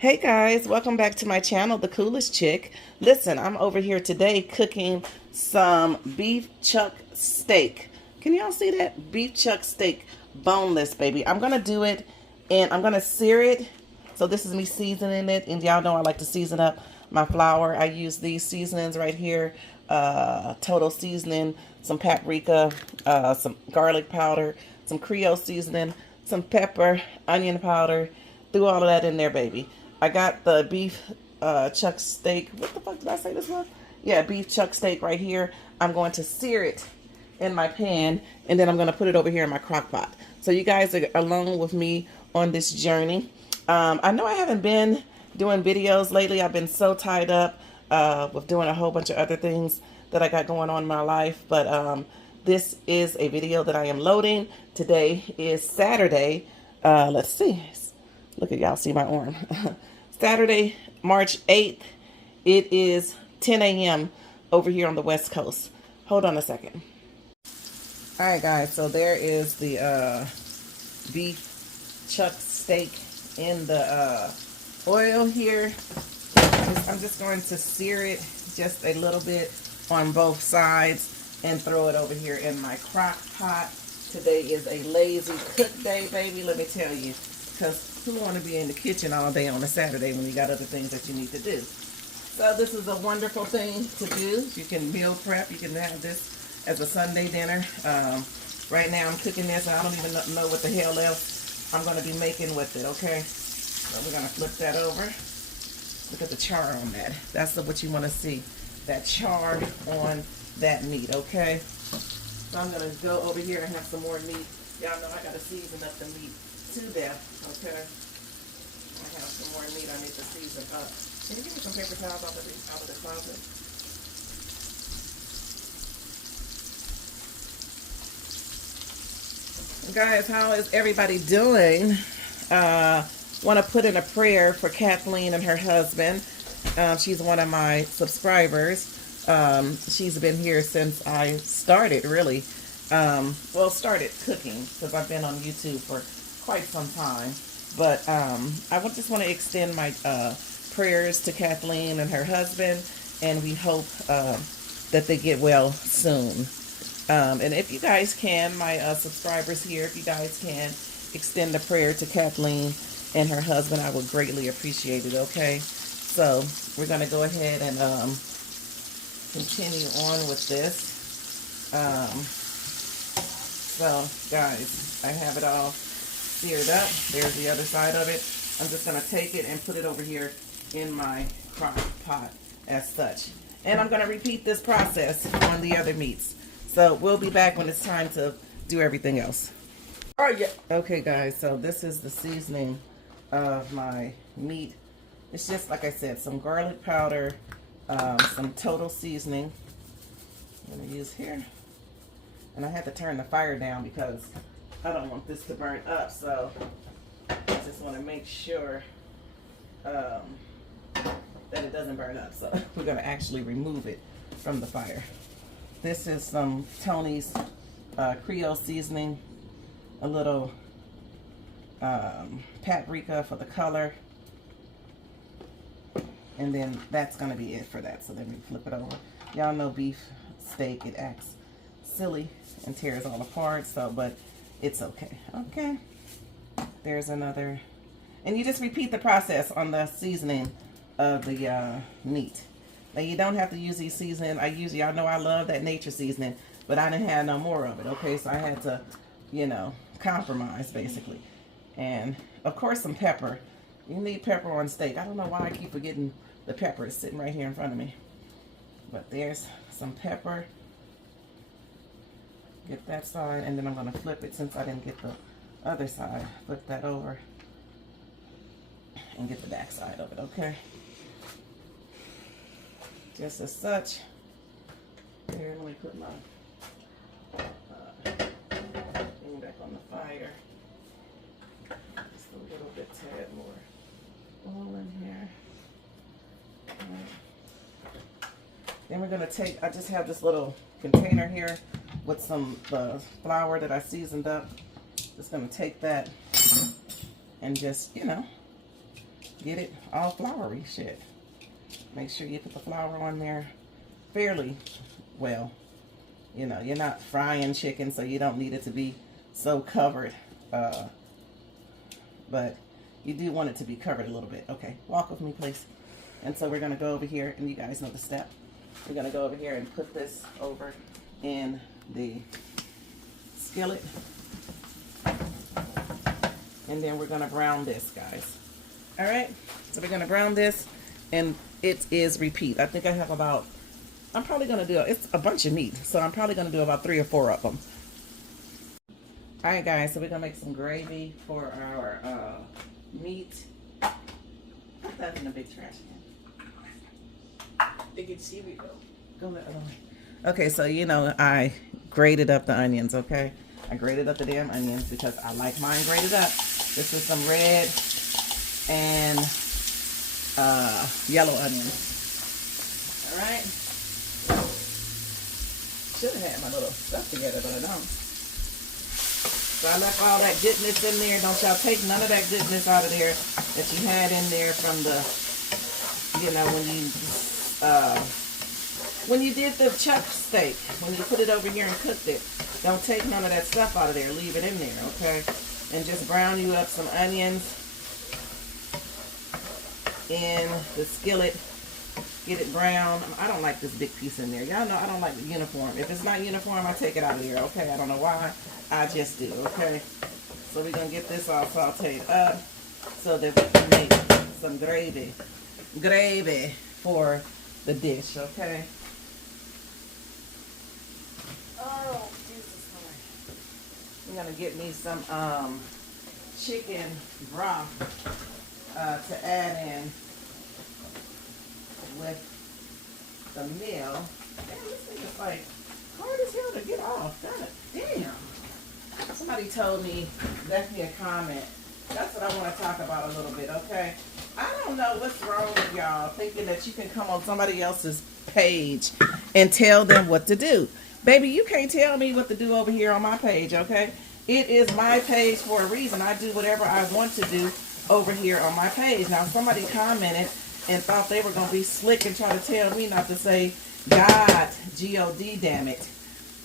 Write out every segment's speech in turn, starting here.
Hey guys, welcome back to my channel, The Coolest Chick. Listen, I'm over here today cooking some beef chuck steak. Can y'all see that? Beef chuck steak, boneless, baby. I'm gonna do it and I'm gonna sear it. So this is me seasoning it, and y'all know I like to season up my flour. I use these seasonings right here, total seasoning, some paprika, some garlic powder, some Creole seasoning, some pepper, onion powder. Threw all of that in there, baby. I got the beef chuck steak. What the fuck did I say this was? Yeah, beef chuck steak right here. I'm going to sear it in my pan, and then I'm going to put it over here in my crock pot. So you guys are along with me on this journey. I know I haven't been doing videos lately. I've been so tied up with doing a whole bunch of other things that I got going on in my life. But this is a video that I am loading. Today is Saturday. Let's see. Look at y'all, see my arm. Saturday, March 8th. It is 10 a.m. over here on the West Coast. Hold on a second. All right, guys, so there is the beef chuck steak in the oil here. I'm just going to sear it just a little bit on both sides and throw it over here in my crock pot. Today is a lazy cook day, baby, let me tell you. Because who want to be in the kitchen all day on a Saturday when you got other things that you need to do? So this is a wonderful thing to do. You can meal prep. You can have this as a Sunday dinner. Right now I'm cooking this. I don't even know what the hell else I'm going to be making with it, okay? So we're going to flip that over. Look at the char on that. That's what you want to see. That char on that meat, okay? So I'm going to go over here and have some more meat. Y'all know I got to season up the meat to death, okay? I have some more meat I need to season up. Can you give me some paper towels out of the closet? Guys, how is everybody doing? Want to put in a prayer for Kathleen and her husband. She's one of my subscribers. She's been here since I started, really. Started cooking, because I've been on YouTube for quite some time. But I just want to extend my prayers to Kathleen and her husband, and we hope that they get well soon. And if you guys can, my subscribers here, if you guys can extend a prayer to Kathleen and her husband, I would greatly appreciate it, okay? So we're going to go ahead and continue on with this. So, guys, I have it all seared up. There's the other side of it. I'm just going to take it and put it over here in my crock pot as such. And I'm going to repeat this process on the other meats. So we'll be back when it's time to do everything else. Oh, yeah. Okay, guys, so this is the seasoning of my meat. It's just, like I said, some garlic powder, some total seasoning. I'm going to use here. And I had to turn the fire down because I don't want this to burn up, so I just want to make sure that it doesn't burn up. So we're going to actually remove it from the fire. This is some Tony's Creole seasoning, a little paprika for the color, and then that's going to be it for that. So then we flip it over. Y'all know beef steak, it acts silly and tears all apart, so but it's okay. Okay, there's another, and you just repeat the process on the seasoning of the meat. Now you don't have to use these seasoning. Y'all know I love that nature seasoning, but I didn't have no more of it, okay? So I had to, you know, compromise basically. And of course some pepper. You need pepper on steak. I don't know why I keep forgetting the pepper. It's sitting right here in front of me. But there's some pepper. Get that side, and then I'm going to flip it since I didn't get the other side. Flip that over and get the back side of it, okay? Just as such. Here, let me put my thing back on the fire. Just a little bit, tad more oil in here. Right. Then we're going to take, I just have this little container here with some flour that I seasoned up. Just going to take that and just, you know, get it all floury. Shit. Make sure you put the flour on there fairly well. You know, you're not frying chicken, so you don't need it to be so covered. But you do want it to be covered a little bit. Okay, walk with me, please. And so we're going to go over here, and you guys know the step. We're going to go over here and put this over in the skillet. And then we're going to brown this, guys. All right, so we're going to brown this, and it is repeat. I think I have about, I'm probably going to do, it's a bunch of meat, so I'm probably going to do about 3 or 4 of them. All right, guys, so we're going to make some gravy for our meat. Put that in the big trash can. They can see me, though. Go the other way. Okay, so you know I grated up the onions, okay? I grated up the damn onions because I like mine grated up. This is some red and yellow onions. All right. Should have had my little stuff together, but I don't. So I left all that goodness in there. Don't y'all take none of that goodness out of there that you had in there from the, you know, when you did the chuck steak, when you put it over here and cooked it. Don't take none of that stuff out of there. Leave it in there, okay? And just brown you up some onions in the skillet. Get it brown. I don't like this big piece in there. Y'all know I don't like the uniform. If it's not uniform, I take it out of there, okay? I don't know why. I just do, okay? So we're going to get this all sauteed up so that we can make some gravy for the dish, okay? Oh, Jesus, I'm going to get me some chicken broth to add in with the meal. Man, this thing is like hard as hell to get off. God damn. Somebody told me, left me a comment. That's what I want to talk about a little bit, okay? I don't know what's wrong with y'all thinking that you can come on somebody else's page and tell them what to do. Baby, you can't tell me what to do over here on my page, okay? It is my page for a reason. I do whatever I want to do over here on my page. Now, somebody commented and thought they were going to be slick and try to tell me not to say God, G-O-D, damn it.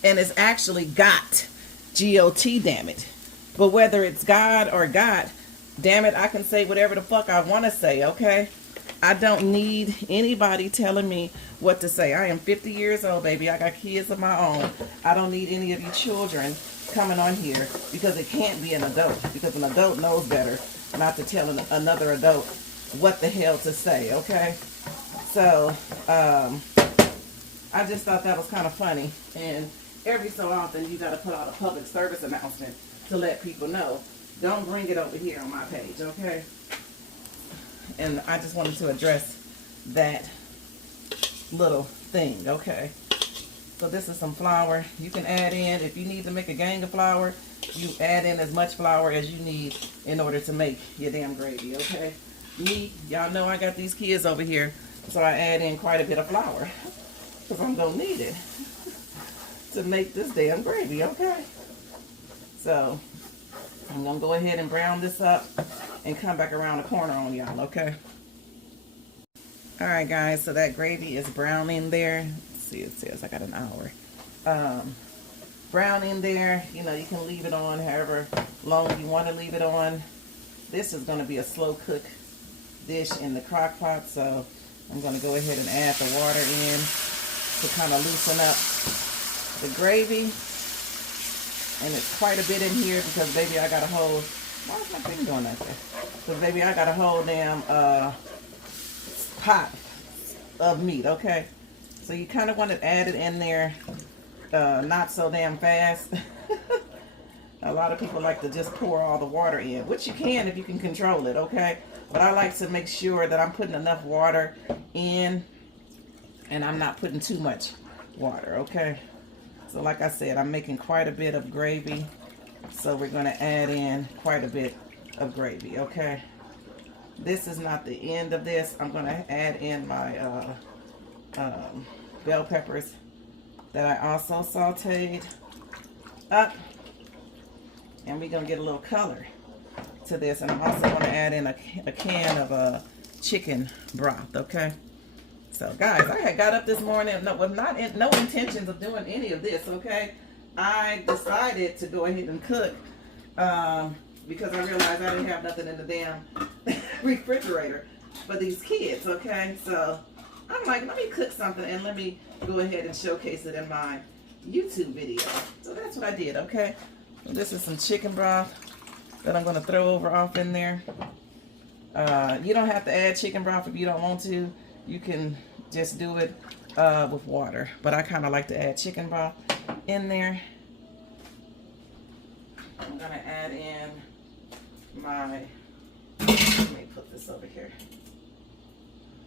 And it's actually got, G-O-T, damn it. But whether it's God or God, damn it, I can say whatever the fuck I want to say, okay? I don't need anybody telling me what to say. I am 50 years old, baby. I got kids of my own. I don't need any of you children coming on here because it can't be an adult. Because an adult knows better not to tell another adult what the hell to say, okay? So, I just thought that was kind of funny. And every so often, you got to put out a public service announcement to let people know. Don't bring it over here on my page, okay? And I just wanted to address that little thing, okay? So this is some flour. You can add in, if you need to make a gang of flour, you add in as much flour as you need in order to make your damn gravy, okay? Me, y'all know I got these kids over here, so I add in quite a bit of flour because I'm going to need it to make this damn gravy, okay? So I'm going to go ahead and brown this up and come back around the corner on y'all, okay? All right, guys, so that gravy is browning there. Let's see, it says I got an hour. Brown in there, you know, you can leave it on however long you want to leave it on. This is going to be a slow cook dish in the crock pot, so I'm going to go ahead and add the water in to kind of loosen up the gravy. And it's quite a bit in here because, baby, I got a whole, why is my thing going like that? Because, baby, I got a whole damn pot of meat, okay? So you kind of want to add it in there not so damn fast. A lot of people like to just pour all the water in, which you can if you can control it, okay? But I like to make sure that I'm putting enough water in and I'm not putting too much water, okay? So like I said, I'm making quite a bit of gravy. So we're going to add in quite a bit of gravy, okay? This is not the end of this. I'm going to add in my bell peppers that I also sauteed up. And we're going to get a little color to this, and I'm also going to add in a can of chicken broth, okay? So, guys, I had got up this morning with no intentions of doing any of this, okay? I decided to go ahead and cook because I realized I didn't have nothing in the damn refrigerator for these kids, okay? So, I'm like, let me cook something and let me go ahead and showcase it in my YouTube video. So, that's what I did, okay? So this is some chicken broth that I'm going to throw off in there. You don't have to add chicken broth if you don't want to. You can just do it with water. But I kind of like to add chicken broth in there. I'm going to add in my, let me put this over here.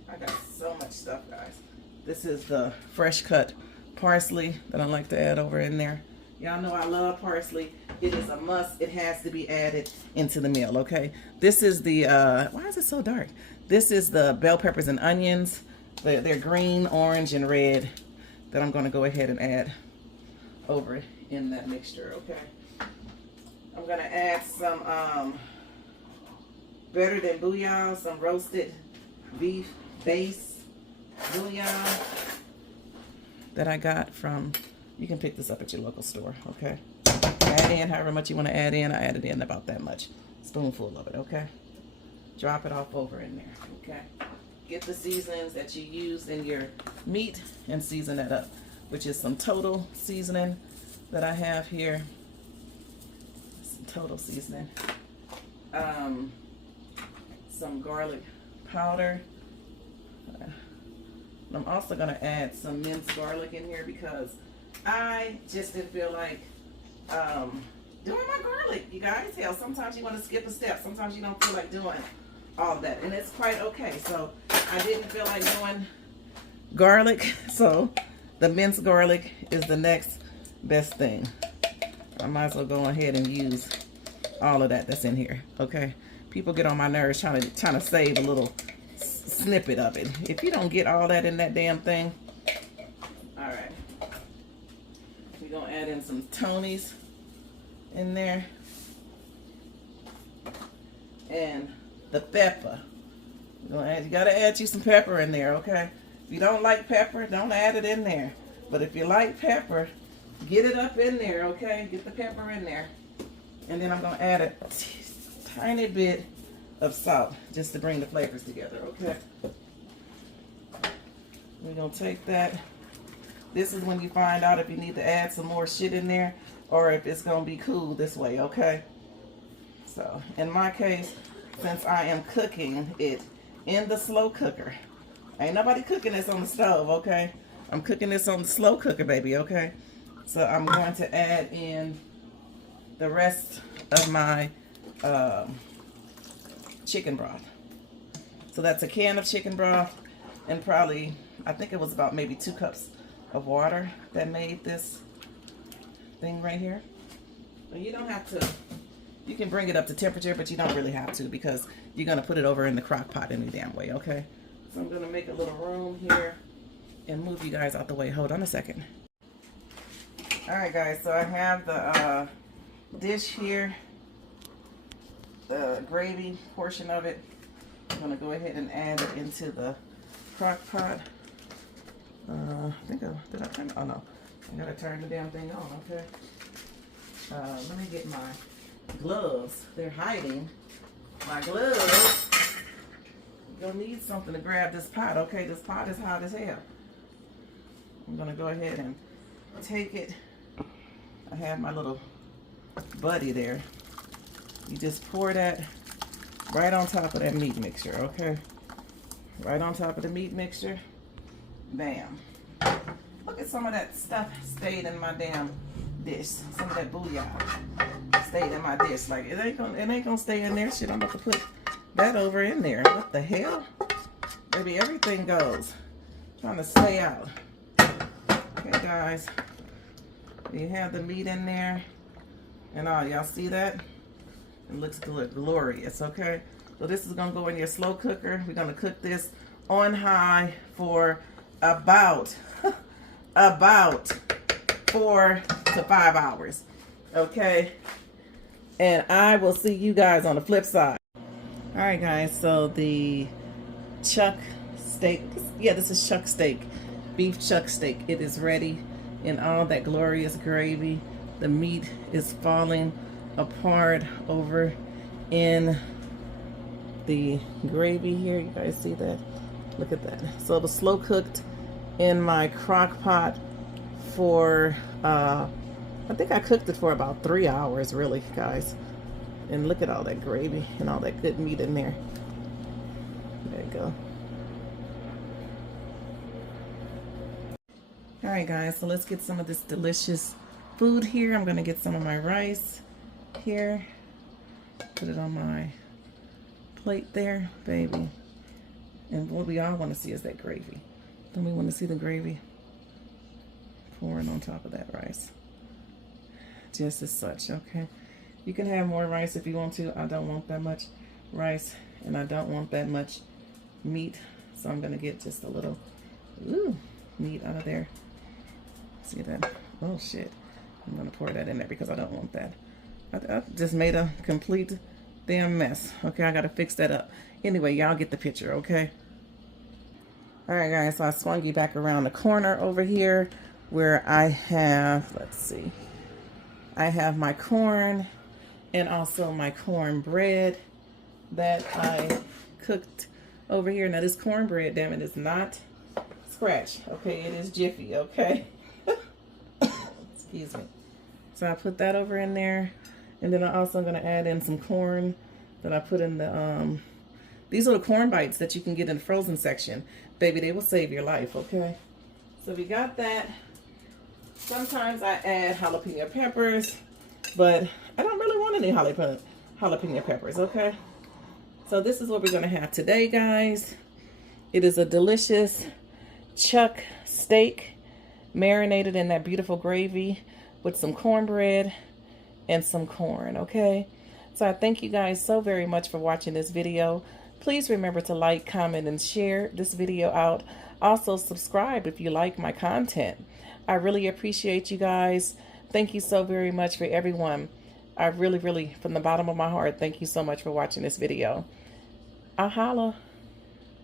I got so much stuff, guys. This is the fresh cut parsley that I like to add over in there. Y'all know I love parsley. It is a must. It has to be added into the meal, okay? This is the, why is it so dark? This is the bell peppers and onions. They're green, orange, and red that I'm going to go ahead and add over in that mixture, okay? I'm going to add some Better Than Bouillon, some roasted beef base bouillon that I got from, you can pick this up at your local store, okay? Add in however much you want to add in. I added in about that much. Spoonful of it, okay? Drop it off over in there, okay? Get the seasonings that you use in your meat and season that up, which is some Total seasoning that I have here. Some Total seasoning. Some garlic powder. I'm also going to add some minced garlic in here because I just didn't feel like doing my garlic, you guys. Hell, sometimes you want to skip a step. Sometimes you don't feel like doing all of that, and it's quite okay. So I didn't feel like doing garlic, so the minced garlic is the next best thing. I might as well go ahead and use all of that that's in here, okay? People get on my nerves trying to save a little snippet of it. If you don't get all that in that damn thing, all right. We're gonna add in some Tony's in there, and the pepper. You gotta add you some pepper in there, okay? If you don't like pepper, don't add it in there. But if you like pepper, get it up in there, okay? Get the pepper in there. And then I'm gonna add a tiny bit of salt just to bring the flavors together, okay? We're gonna take that. This is when you find out if you need to add some more shit in there or if it's gonna be cool this way, okay? So in my case, since I am cooking it in the slow cooker, ain't nobody cooking this on the stove, okay? I'm cooking this on the slow cooker, baby, okay? So I'm going to add in the rest of my chicken broth. So that's a can of chicken broth and probably, I think it was about maybe 2 cups of water that made this thing right here. But you don't have to, you can bring it up to temperature, but you don't really have to because you're going to put it over in the crock pot any damn way, okay? So I'm going to make a little room here and move you guys out the way. Hold on a second. Alright guys, so I have the dish here, the gravy portion of it. I'm going to go ahead and add it into the crock pot. I think did I turn it? Oh no, I gotta turn the damn thing on, okay? Let me get my gloves. They're hiding my gloves. You'll need something to grab this pot, okay? This pot is hot as hell. I'm gonna go ahead and take it. I have my little buddy there. You just pour that right on top of that meat mixture, okay? Right on top of the meat mixture. Bam. Look at some of that stuff stayed in my damn dish. Some of that bouillon stayed in my dish. Like it ain't gonna stay in there. Shit, I'm about to put that over in there. What the hell? Baby, everything goes. Trying to stay out. Okay, guys. You have the meat in there. And all, y'all see that? It looks glorious, okay? So this is gonna go in your slow cooker. We're gonna cook this on high for about 4 to 5 hours, okay? And I will see you guys on the flip side. All right, guys. So the chuck steak. Yeah, this is chuck steak. Beef chuck steak. It is ready in all that glorious gravy. The meat is falling apart over in the gravy here. You guys see that? Look at that. So it was slow cooked in my crock pot for I think I cooked it for about 3 hours, really, guys. And look at all that gravy and all that good meat in there. There you go. All right, guys, so let's get some of this delicious food here. I'm gonna get some of my rice here. Put it on my plate there, baby. And what we all want to see is that gravy. Don't we want to see the gravy pouring on top of that rice? Just as such, okay? You can have more rice if you want to. I don't want that much rice, and I don't want that much meat. So I'm gonna get just a little meat out of there. See that? Oh shit. I'm gonna pour that in there because I don't want that. I just made a complete damn mess. Okay, I gotta fix that up. Anyway, y'all get the picture, okay? All right, guys, so I swung you back around the corner over here where I have, let's see, I have my corn and also my cornbread that I cooked over here. Now this cornbread, damn it, is not scratch, okay? It is Jiffy, okay? Excuse me. So I put that over in there, and then I also am gonna add in some corn that I put in the, these are the corn bites that you can get in the frozen section. Baby, they will save your life, okay? So we got that. Sometimes I add jalapeno peppers, but I don't really want any jalapeno peppers, okay? So this is what we're gonna have today, guys. It is a delicious chuck steak marinated in that beautiful gravy with some cornbread and some corn, okay? So I thank you guys so very much for watching this video. Please remember to like, comment, and share this video out. Also subscribe if you like my content. I really appreciate you guys. Thank you so very much for everyone. I really, from the bottom of my heart, thank you so much for watching this video. I'll holla.